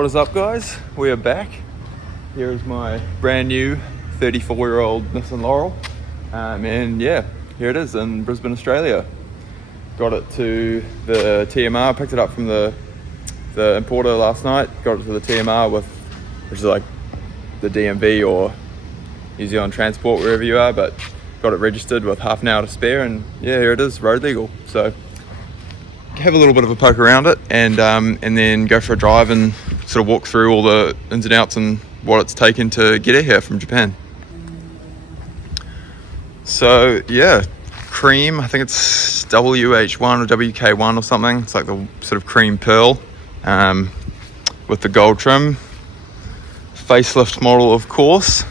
What is up, guys? We are back. Here is my brand new 34-year-old Nissan Laurel, and yeah, here it is in Brisbane, Australia. Got it to the TMR, picked it up from the importer last night, got it to the TMR which is like the DMV or New Zealand Transport, wherever you are, but got it registered with half an hour to spare, and yeah, here it is, road legal. So have a little bit of a poke around it, and then go for a drive and sort of walk through all the ins and outs and what it's taken to get it here from Japan. So yeah, cream, I think it's WH1 or WK1 or something. It's like the sort of cream pearl with the gold trim. Facelift model, of course.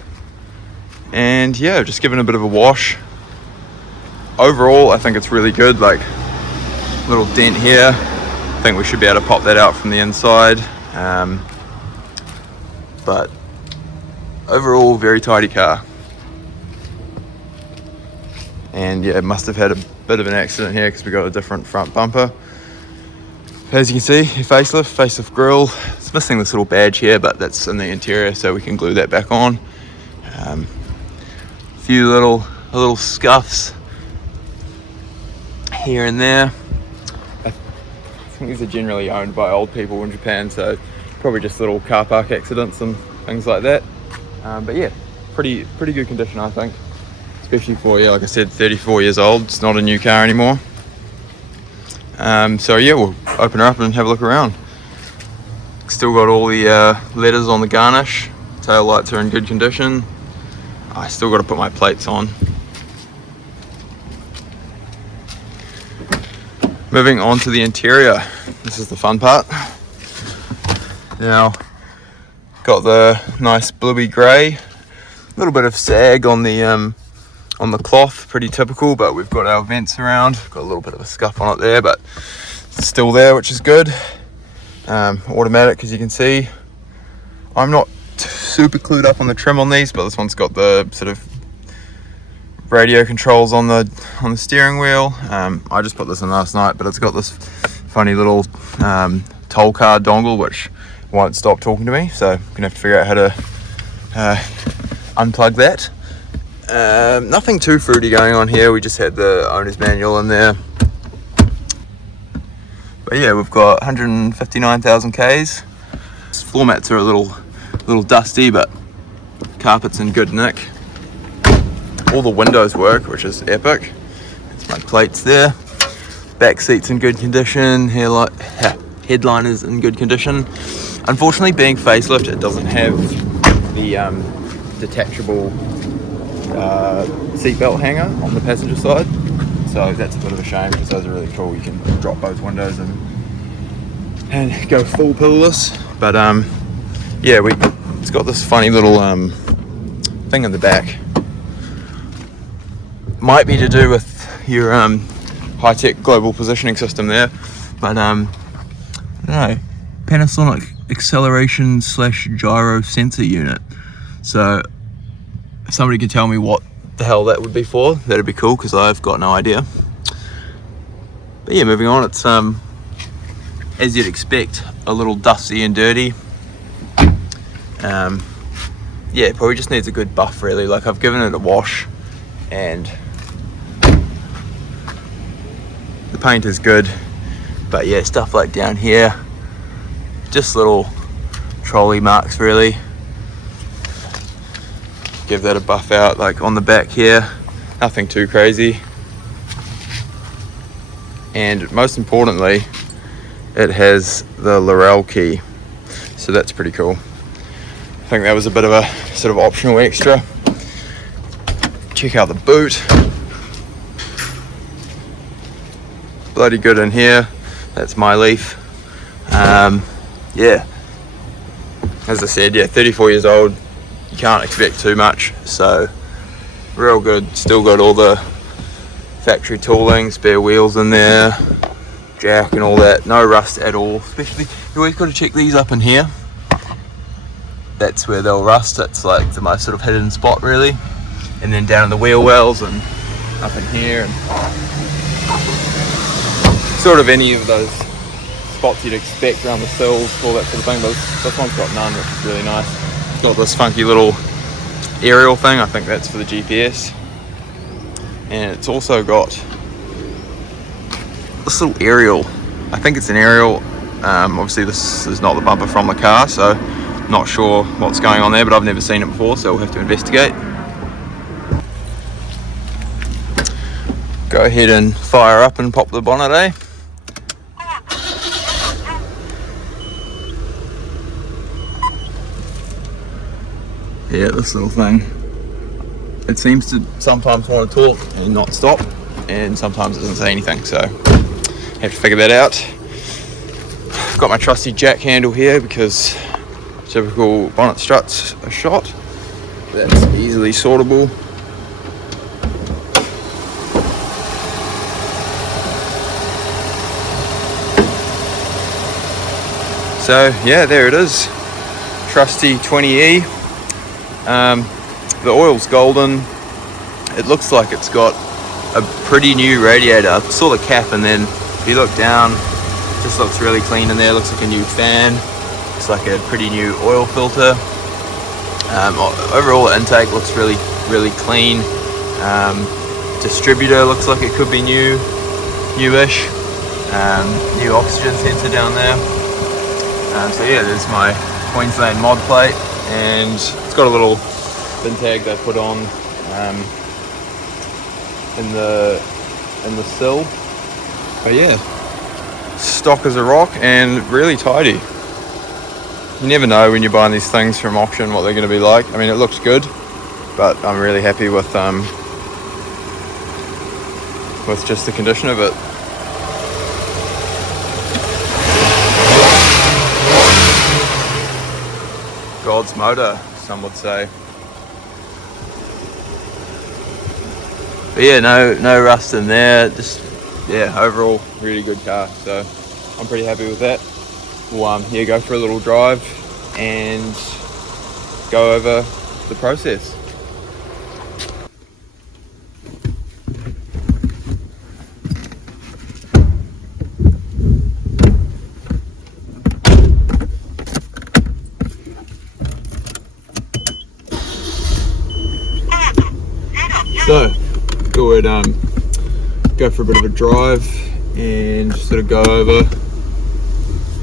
And yeah, just giving a bit of a wash. Overall, I think it's really good. Like, little dent here. I think we should be able to pop that out from the inside. But overall, very tidy car. And yeah, must have had a bit of an accident here because we got a different front bumper. As you can see, facelift grille. It's missing this little badge here, but that's in the interior, so we can glue that back on. A few little scuffs here and there. I think these are generally owned by old people in Japan, so probably just little car park accidents and things like that. But yeah, pretty good condition, I think. Especially for, yeah, like I said, 34 years old. It's not a new car anymore. So yeah, we'll open her up and have a look around. Still got all the letters on the garnish. Tail lights are in good condition. I still got to put my plates on. Moving on to the interior. This is the fun part. Now, got the nice bluey grey. A little bit of sag on the cloth, pretty typical, but we've got our vents around. Got a little bit of a scuff on it there, but it's still there, which is good. Automatic, as you can see. I'm not super clued up on the trim on these, but this one's got the sort of radio controls on the steering wheel. I just put this in last night, but it's got this funny little toll card dongle which won't stop talking to me, so I'm gonna have to figure out how to unplug that. Nothing too fruity going on here. We just had the owner's manual in there. But yeah, we've got 159,000 Ks. Floor mats are a little dusty, but carpet's in good nick. All the windows work, which is epic. There's my plates there. Back seat's in good condition. Headliner's in good condition. Unfortunately, being facelift, it doesn't have the detachable seatbelt hanger on the passenger side, so that's a bit of a shame because those are really cool. You can drop both windows and go full pillarless. But yeah, it's got this funny little thing in the back. Might be to do with your high-tech global positioning system there, but I don't know, Panasonic acceleration / gyro sensor unit. So if somebody could tell me what the hell that would be for, that'd be cool, because I've got no idea. But yeah, moving on, it's as you'd expect, a little dusty and dirty. Yeah, probably just needs a good buff, really. Like, I've given it a wash and the paint is good, but yeah, stuff like down here, just little trolley marks, really. Give that a buff out, like on the back here, nothing too crazy. And most importantly, it has the Laurel key, so that's pretty cool. I think that was a bit of a sort of optional extra. Check out the boot. Bloody good in here. That's my leaf. Yeah, as I said, yeah, 34 years old. You can't expect too much, so real good. Still got all the factory tooling, spare wheels in there, jack and all that. No rust at all. Especially, you always got to check these up in here. That's where they'll rust. That's like the most sort of hidden spot, really. And then down in the wheel wells and up in here, and sort of any of those spots you'd expect around the sills, all that sort of thing, but this one's got none, which is really nice. It's got this funky little aerial thing, I think that's for the GPS, and it's also got this little aerial, I think it's an aerial. Obviously this is not the bumper from the car, so not sure what's going on there, but I've never seen it before, so we'll have to investigate. Go ahead and fire up and pop the bonnet, eh? Yeah, this little thing, it seems to sometimes want to talk and not stop, and sometimes it doesn't say anything, so have to figure that out. I've got my trusty jack handle here because typical bonnet struts are shot. That's easily sortable. So yeah, there it is, trusty 20E. The oil's golden. It looks like it's got a pretty new radiator. I saw the cap, and then if you look down, it just looks really clean in there. Looks like a new fan. Looks like a pretty new oil filter. Overall, the intake looks really clean. Distributor looks like it could be newish. New oxygen sensor down there. So yeah, there's my Queensland mod plate, and it's got a little bin tag they put on in the sill. But yeah, stock as a rock and really tidy. You never know when you're buying these things from auction what they're going to be like. I mean, it looks good, but I'm really happy with just the condition of it. God's motor, some would say. But yeah, no rust in there. Just yeah, overall really good car. So I'm pretty happy with that. We'll yeah, go for a little drive and go over the process. So, thought we'd go for a bit of a drive and just sort of go over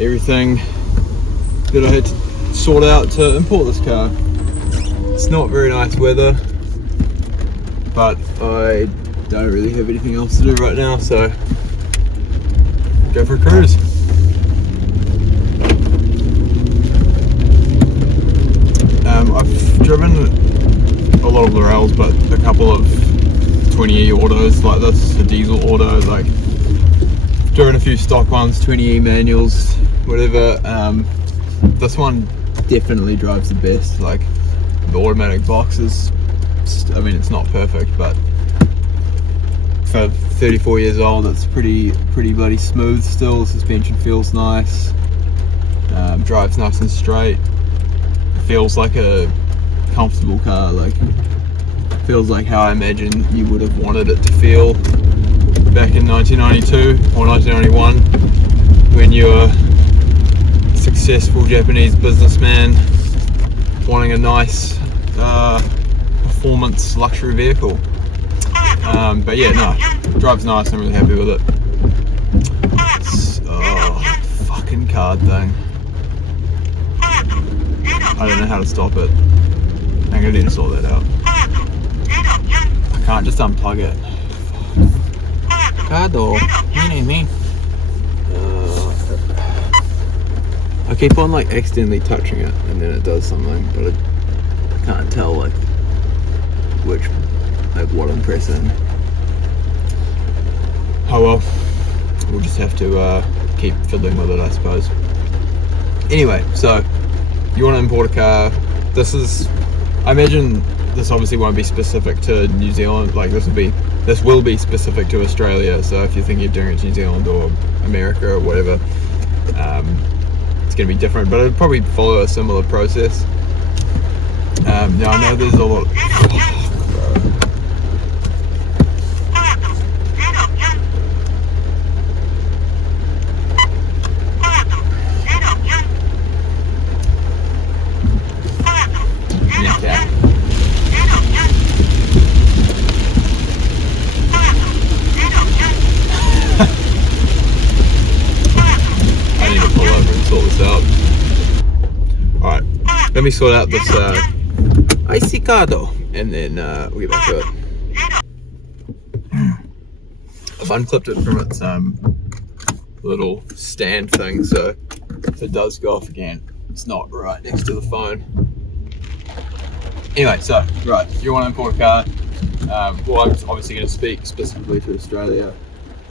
everything that I had to sort out to import this car. It's not very nice weather, but I don't really have anything else to do right now, so go for a cruise. I've driven a lot of Laurels, but a couple of 20E autos like this, a diesel auto, like driven a few stock ones, 20E manuals, whatever. This one definitely drives the best. Like the automatic box is, I mean, it's not perfect, but for 34 years old, it's pretty bloody smooth still. The suspension feels nice, drives nice and straight. It feels like a comfortable car, like feels like how I imagine you would have wanted it to feel back in 1992 or 1991 when you were a successful Japanese businessman wanting a nice performance luxury vehicle. But yeah, no, drives nice. I'm really happy with it. Fucking card thing. I don't know how to stop it. I'm gonna need to sort that out. I can't just unplug it. Cado, me. I keep on like accidentally touching it and then it does something, but I can't tell like what I'm pressing. Oh well, we'll just have to keep fiddling with it, I suppose. Anyway, so you want to import a car. I imagine this obviously won't be specific to New Zealand. Like this will be specific to Australia. So if you're thinking of doing it to New Zealand or America or whatever, it's going to be different. But it'll probably follow a similar process. Now I know there's a lot. let me sort out this Icicado, and then we'll get back to it. I've unclipped it from its little stand thing, so if it does go off again, it's not right next to the phone. Anyway, so right, you want to import a car? Well, I'm obviously going to speak specifically to Australia.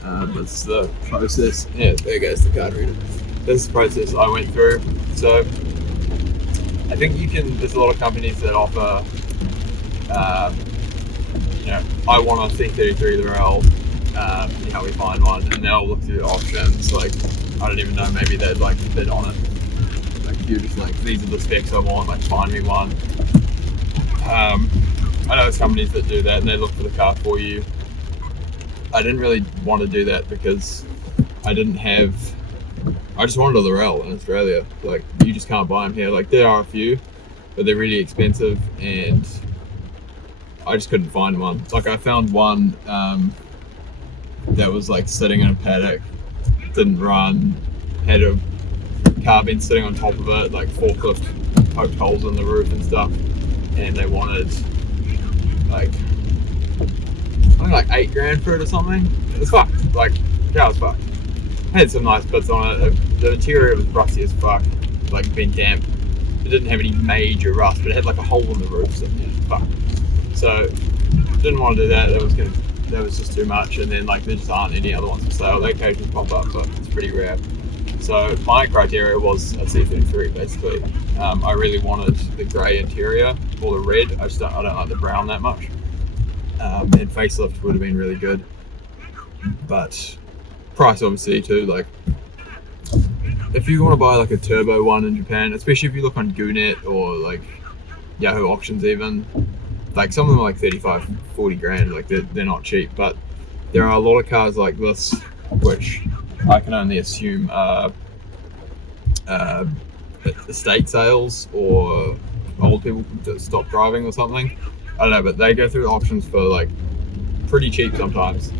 It's the process. Yeah, there goes the card reader. This is the process I went through. So I think you can. There's a lot of companies that offer. You know, I want a C33 Laurel. You help me find one, and they'll look through the options. Like, I don't even know. Maybe they'd like to bid on it. Like, if you're just like, these are the specs I want. Like, find me one. I know there's companies that do that, and they look for the car for you. I didn't really want to do that because I just wanted a Laurel in Australia. Like, you just can't buy them here. Like, there are a few, but they're really expensive, and I just couldn't find one. Like, I found one that was like sitting in a paddock, didn't run, had a car been sitting on top of it, like forklift poked holes in the roof and stuff, and they wanted like, I think like $8,000 for it or something. It was fucked. Like, the car was fucked. It had some nice bits on it. The interior was rusty as fuck, like been damp. It didn't have any major rust, but it had like a hole in the roof, so it was fucked. So didn't want to do that. That was just too much. And then like there just aren't any other ones for sale. They occasionally pop up, but it's pretty rare. So my criteria was a C33 basically. I really wanted the grey interior or the red. I don't like the brown that much. And facelift would have been really good, but price obviously too. Like, if you want to buy like a turbo one in Japan, especially if you look on Goonet or like Yahoo Auctions even, like some of them are like 35, 40 grand. Like they're not cheap, but there are a lot of cars like this which I can only assume are estate sales or old people that stop driving or something. I don't know, but they go through the auctions for like pretty cheap sometimes.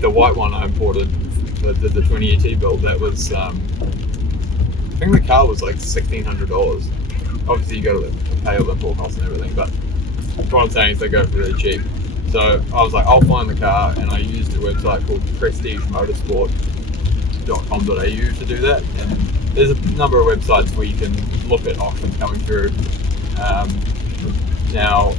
The white one I imported, the 20-year T-build, that was, I think the car was like $1,600. Obviously you got to pay all the import costs and everything, but what I'm saying is they go for really cheap. So I was like, I'll find the car, and I used a website called prestigemotorsport.com.au to do that. And there's a number of websites where you can look at auctions coming through. Now,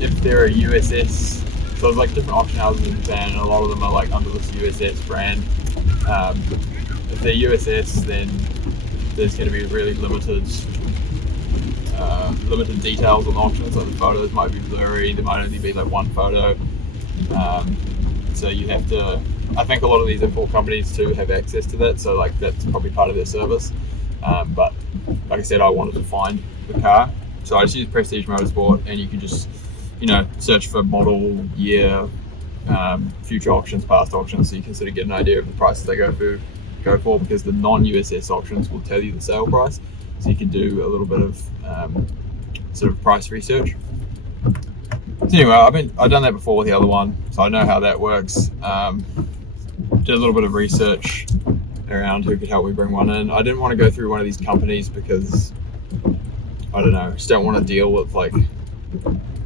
if they're a USS, so there's like different auction houses in Japan, and a lot of them are like under this USS brand. If they're USS, then there's going to be really limited details on the auction. So the photos might be blurry. There might only be like one photo. So you have to. I think a lot of these import companies too have access to that. So like that's probably part of their service. But like I said, I wanted to find the car. So I just use Prestige Motorsport, and you can just, you know, search for model, year, future auctions, past auctions, so you can sort of get an idea of the prices they go for, because the non-USS auctions will tell you the sale price, so you can do a little bit of sort of price research. So anyway, I've done that before with the other one, so I know how that works. Did a little bit of research around who could help me bring one in. I didn't want to go through one of these companies because I don't know, just don't want to deal with like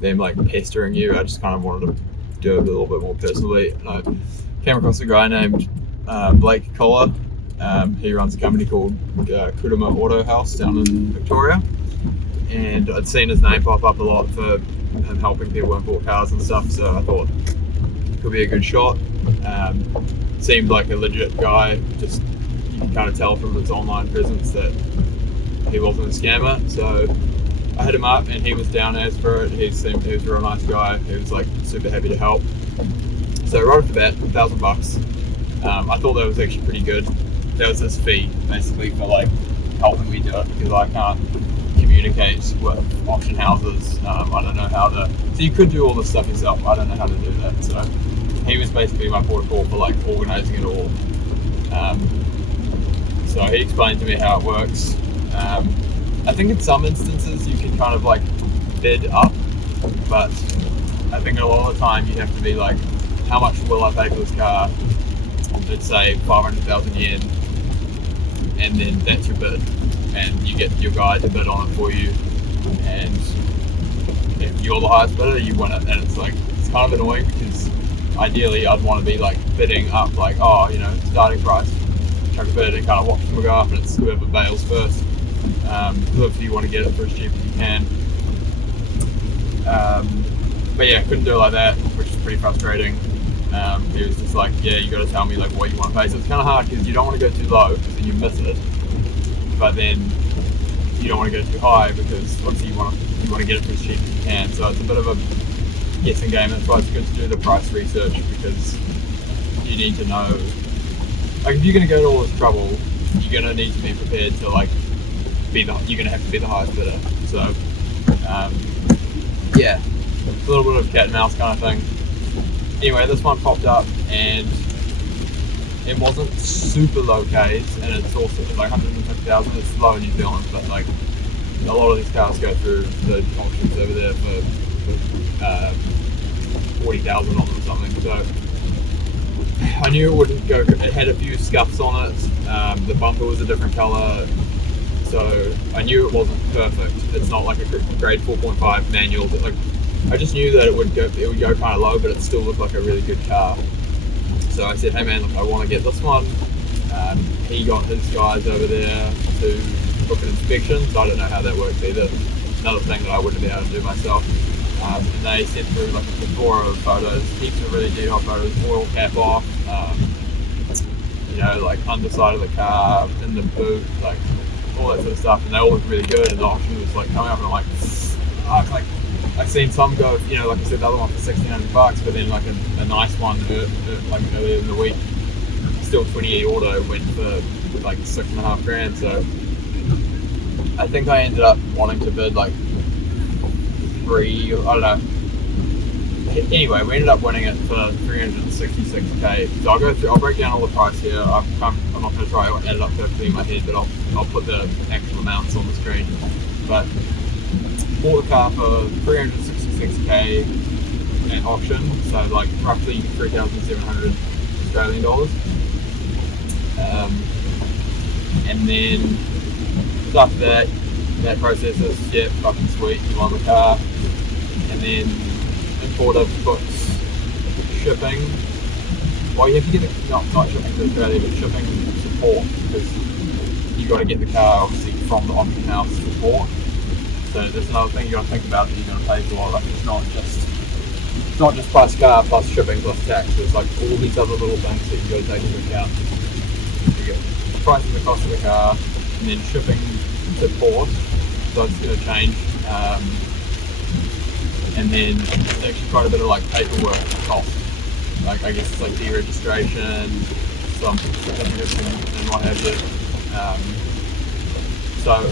them like pestering you. I just kind of wanted to do it a little bit more personally. And I came across a guy named Blake Collar. He runs a company called Kuruma Auto House down in Victoria, and I'd seen his name pop up a lot for him helping people import cars and stuff, so I thought it could be a good shot. Seemed like a legit guy. Just, you can kind of tell from his online presence that he wasn't a scammer, so I hit him up and he was down as for it. He was a real nice guy. He was like super happy to help. So right off the bat, $1,000. I thought that was actually pretty good. That was his fee basically for like helping me do it, because I can't communicate with auction houses. I don't know how to. So you could do all this stuff yourself. I don't know how to do that. So he was basically my port of call for like organising it all. So he explained to me how it works. I think in some instances you can kind of like bid up, but I think a lot of the time you have to be like, how much will I pay for this car? Let's say 500,000 yen, and then that's your bid. and you get your guy to bid on it for you, and if you're the highest bidder, you win it. And it's kind of annoying because ideally I'd want to be like bidding up, like, oh, you know, starting price, chuck a bid and kind of watch them go up, and it's whoever bails first. If you want to get it for as cheap as you can. But yeah, couldn't do it like that, which is pretty frustrating. It was just like, yeah, you got to tell me like what you want to pay. So it's kind of hard because you don't want to go too low because then you miss it, but then you don't want to go too high because obviously you want to get it for as cheap as you can. So it's a bit of a guessing game. That's why it's good to do the price research, because you need to know, like, if you're going to go to all this trouble, you're going to need to be prepared to like you're going to have to be the highest bidder. So yeah, it's a little bit of cat and mouse kind of thing. Anyway, this one popped up and it wasn't super low Ks, and it's also like 150,000. It's low in New Zealand, but like a lot of these cars go through the auctions over there for 40,000 on them or something. So I knew it wouldn't go. It had a few scuffs on it. The bumper was a different color, so I knew it wasn't perfect. It's not like a grade 4.5 manual. But like, I just knew that it would go kind of low, but it still looked like a really good car. So I said, hey man, look, I want to get this one. He got his guys over there to book an inspection, so I don't know how that works either. Another thing that I wouldn't be able to do myself. And they sent through like a plethora of photos, heaps of really detailed photos, oil cap off, you know, like underside of the car, in the boot, like all that sort of stuff, and they all look really good. And the auction was like coming up, and I'm like, fuck, like I've seen some go, you know, like I said, the other one for $1,600, but then like a nice one like earlier in the week, still 28 auto, went for like $6,500. So I think I ended up wanting to bid like I don't know. Anyway, we ended up winning it for 366k. So I'll break down all the price here. I'm not going to try and add it up perfectly in my head, but I'll put the actual amounts on the screen. But bought the car for 366k at auction, so like roughly 3,700 Australian dollars. And then after that process is, yeah, fucking sweet, you won the car. And then importer books shipping. Well, you have to get it, not shipping to Australia, but shipping support, because you got to get the car obviously from the auction house support. So there's another thing you got to think about that you're going to pay for. Like, it's not just price car plus shipping plus tax. There's like all these other little things that you got to take into account. You get the price and the cost of the car, and then shipping support. So it's going to change. And then there's actually quite a bit of like paperwork cost. Like, I guess it's like deregistration, some certificates and what have you. So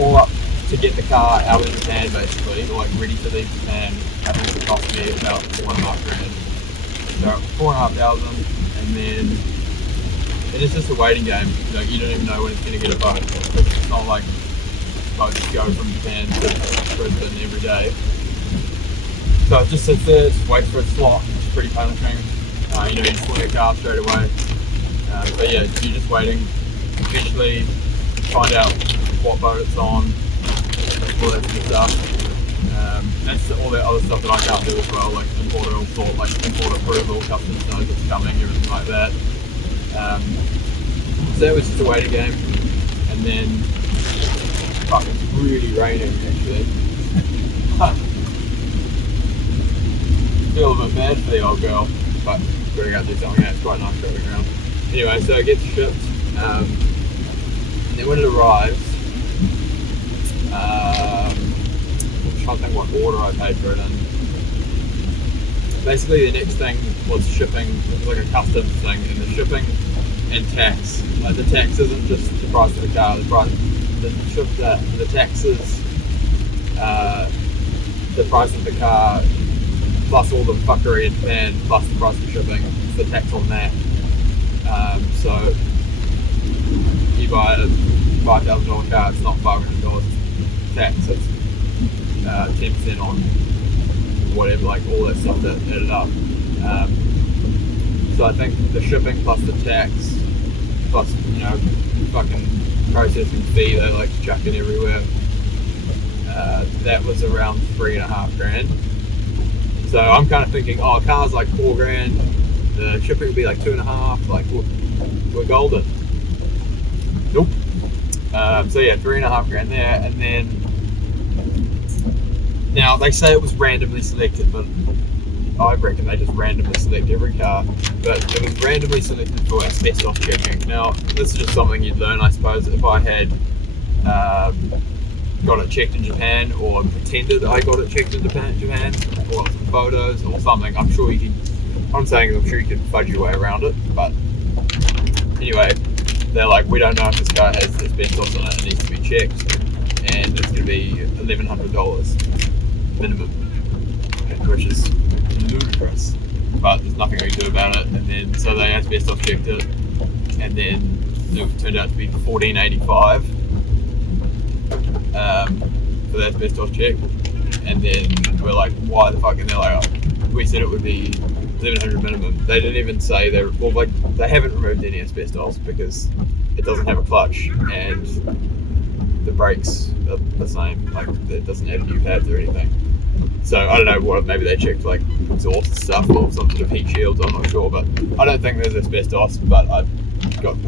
all up to get the car out of Japan, basically, like ready to leave Japan, I think it cost me about $4,500. So $4,500, and then it's just a waiting game. Like, you don't even know when it's going to get a boat. It's not like boats go from Japan to Brisbane every day. So it just sits there, just wait for its slot. It's pretty punishing. You know, you just pull your car straight away. But yeah, you're just waiting. Eventually find out what boat it's on, all that sort of stuff. That's all that other stuff that I can't do as well, like import approval, customs knows it's coming, everything like that. So that was just a waiting game. And then fucking really raining actually. Feel a bit bad for the old girl, but we're going to do something. It's quite nice driving around. Anyway, so it gets shipped. And then when it arrives, I'm trying to think what order I paid for it in. Basically, the next thing was shipping. It was like a customs thing, and the shipping and tax. Like, the tax isn't just the price of the car. The tax is the price of the car plus all the fuckery in Japan plus the price of shipping. It's the tax on that. So you buy a $5,000 car, it's not $500 tax. It's 10% on whatever, like all that stuff that added up. So I think the shipping plus the tax plus, you know, fucking processing fee they like to chuck in everywhere. That was around $3,500. So I'm kind of thinking, oh, a car's like $4,000, the shipping will be like $2,500, like we're golden. Nope. So yeah, $3,500 there, and then now they say it was randomly selected, but I reckon they just randomly select every car. But it was randomly selected for asbestos checking. Now this is just something you'd learn, I suppose, if I had got it checked in Japan, or pretended I got it checked in Japan, or some photos or something. I'm sure you can. I'm sure you can fudge your way around it, but anyway, they're like, we don't know if this car has asbestos in it. It needs to be checked, and it's going to be $1,100 minimum, which is ludicrous. But there's nothing we can do about it. And then so they asbestos checked it, and then it turned out to be $1,485 for the asbestos check. And then we're like, why the fuck? And they're like, oh, we said it would be $1,100 minimum. They didn't even say they haven't removed any asbestos because it doesn't have a clutch and the brakes are the same. Like, it doesn't have new pads or anything. So I don't know what, maybe they checked like exhaust stuff or some sort of heat shields. I'm not sure, but I don't think there's asbestos. But I got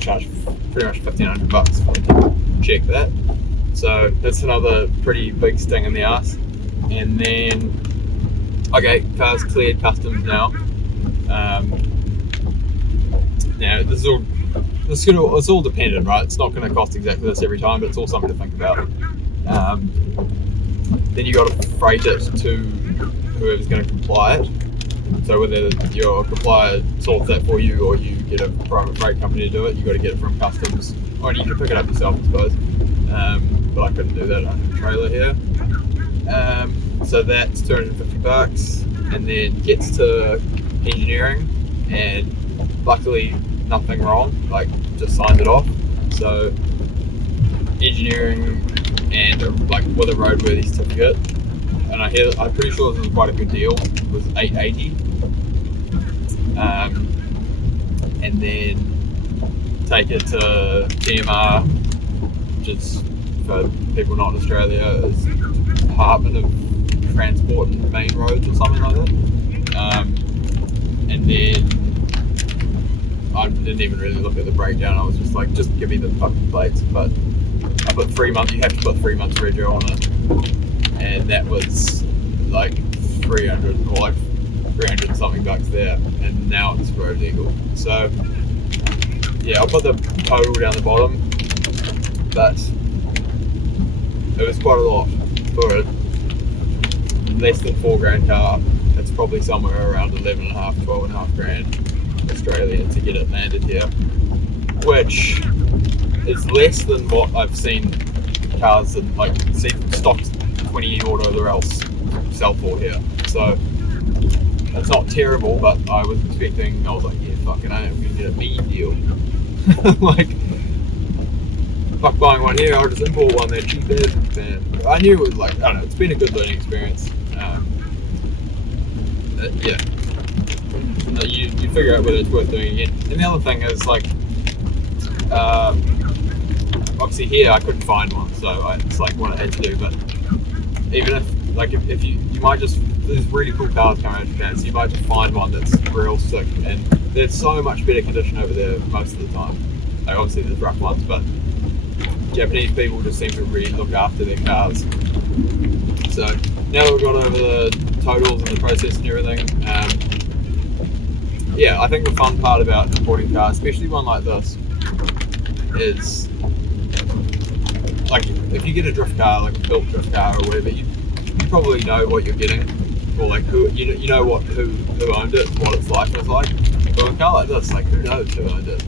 charged pretty much $1,500 for to check that. So that's another pretty big sting in the ass. And then, okay, car's cleared customs now. Now it's all dependent, right? It's not going to cost exactly this every time, but it's all something to think about. Then you got to freight it to whoever's going to comply it. So whether your complier sorts that for you or you get a private freight company to do it, you got to get it from customs, or you can pick it up yourself, I suppose. But I couldn't do that on the trailer here. So that's $250, and then gets to engineering, and luckily nothing wrong, like just signed it off. So engineering and like with a roadworthy certificate, and I'm pretty sure this was quite a good deal. It was $880, and then take it to TMR, which is, for people not in Australia, is Department of Transport and Main Roads or something like that. And then I didn't even really look at the breakdown. I was just like, just give me the fucking plates. But I put 3 months. You have to put 3 months rego on it, and that was like 300 or like 300 something bucks there. And now it's road legal. So yeah, I'll put the total down the bottom, but it was quite a lot for a less than $4,000 car. It's probably somewhere around 11.5, 12.5 grand Australian to get it landed here, which is less than what I've seen cars and like stock 20 Auto Laurel sell for here. So it's not terrible, but I was like, yeah, fucking I'm gonna get a mean deal. Like, fuck buying one here, I'll just import one, they're cheap as. I knew it was like, I don't know, it's been a good learning experience. Yeah, you figure out whether it's worth doing again. And the other thing is, like, obviously here I couldn't find one, so it's like what I had to do. But even if you might just, there's really cool cars coming out of Japan, so you might just find one that's real sick, and there's so much better condition over there most of the time. Like, obviously there's rough ones, but Japanese people just seem to really look after their cars. So now that we've gone over the totals and the process and everything, yeah, I think the fun part about importing cars, especially one like this, is like if you get a drift car, like a built drift car or whatever, you probably know what you're getting, or like who you know who owned it, what its life was like. But a car like this, like, who knows who owned it?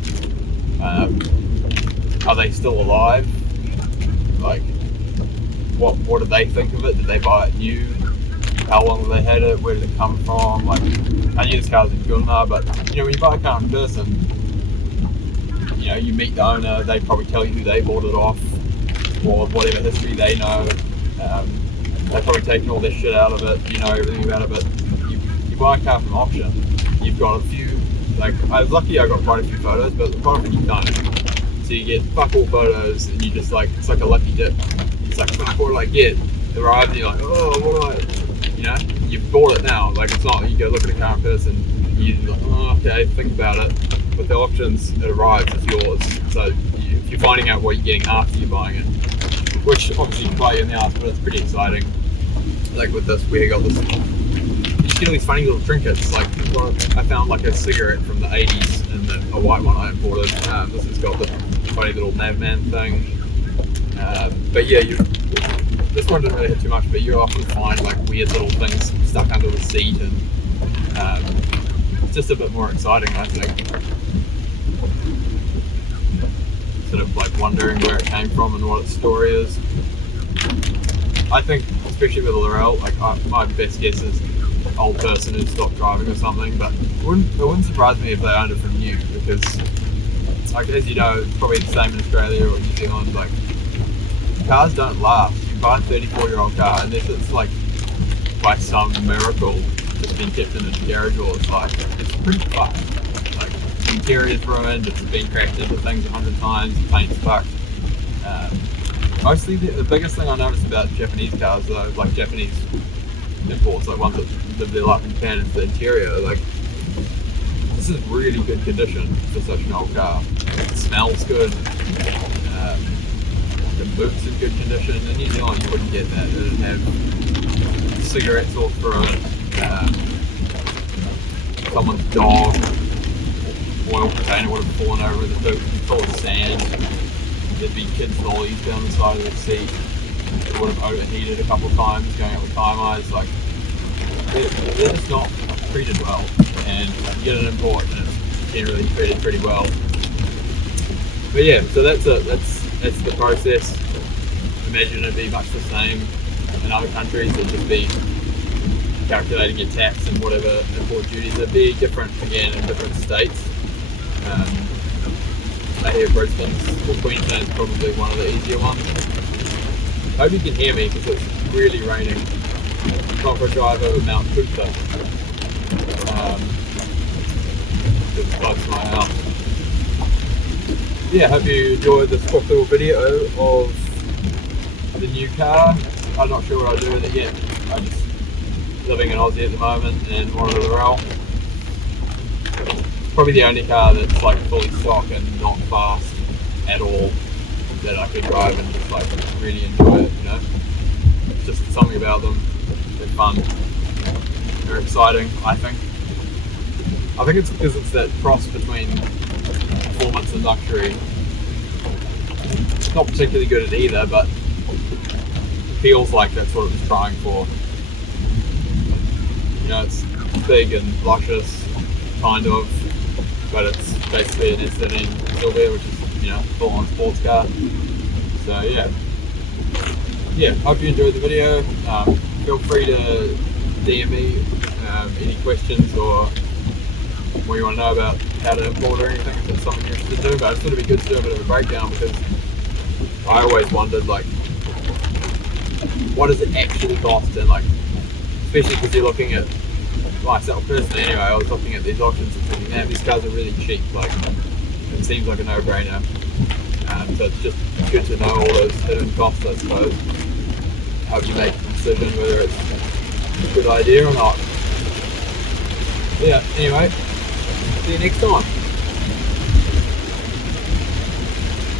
Are they still alive? Like, what do they think of it? Did they buy it new? How long have they had it? Where did it come from? Like, I knew this car was in Gunnar, but you know, when you buy a car in person, you know, you meet the owner, they probably tell you who they bought it off, or whatever history they know. They've probably taken all this shit out of it, you know everything about it. But you buy a car from auction, you've got a few Like, I was lucky I got quite a few photos, but quite often you don't. So you get fuck all photos, and you just like, it's like a lucky dip. It's like, fuck, what do I get? It arrives, and you're like, oh, what do I, you know? You've bought it now. Like, it's not, you go look at a car in person, you're like, oh, okay, think about it. But the options, it arrives, it's yours. So if you're finding out what you're getting after you're buying it, which obviously you buy it in the house, but it's pretty exciting. Like with this, we got this, you just get all these funny little trinkets. Like, I found like a cigarette from the 80s and a white one I imported. This has got the funny little Navman thing. But yeah, this one didn't really hit too much, but you often find like weird little things stuck under the seat, and it's just a bit more exciting, I think. Sort of like wondering where it came from and what its story is. I think, especially with a Laurel, like my best guess is old person who stopped driving or something, but it wouldn't surprise me if they owned it from new, because like, as you know, it's probably the same in Australia or New Zealand, like cars don't last. You buy a 34-year-old car unless it's like by some miracle it's been kept in a garage all its life. It's pretty fucked. Like, the interior's ruined, it's been cracked into things 100 times, the paint's fucked. Mostly the biggest thing I noticed about Japanese cars though, like Japanese imports, like ones that live their life in Japan, is the interior. Like, this is really good condition for such an old car. It smells good. The boot's in good condition. In New Zealand you wouldn't get that. It would have cigarettes all through it. Someone's dog, oil container would have fallen over the boot, full of sand. There'd be kids' lollies down the side of the seat. It would have overheated a couple of times, going up with timers. Like, they're just not treated well. And you get an import and it's generally treated pretty well. But yeah, so that's the process. Imagine it'd be much the same in other countries. It'd just be calculating your tax and whatever import duties. It'd be different again in different states. I hear Brisbane's or Queensland's probably one of the easier ones. I hope you can hear me because it's really raining. Cockroach drive over Mount Cookta. Just close to my house. Yeah, hope you enjoyed this quick little video of the new car. I'm not sure what I'll do with it yet. I'm just living in Aussie at the moment and wanted a Laurel. Probably the only car that's like fully stock and not fast at all that I could drive and just like really enjoy it, you know. It's just something about them. They're fun. They're exciting, I think. I think it's because it's that cross between performance and luxury. It's not particularly good at either, but it feels like that's what it was trying for. You know, it's big and luscious, kind of, but it's basically an S13 Silvia, which is, you know, full-on sports car. So yeah, hope you enjoyed the video. Feel free to DM me any questions or what you want to know about how to import or anything, if it's something you're interested in doing. But I just thought it'd be good to do a bit of a breakdown, because I always wondered, like, what does it actually cost? And like, especially because you're looking at, myself personally anyway, I was looking at these options and thinking, man, these cars are really cheap. Like, it seems like a no-brainer. So it's just good to know all those hidden costs, I suppose. Help you make a decision whether it's a good idea or not. Yeah, anyway, see you next time.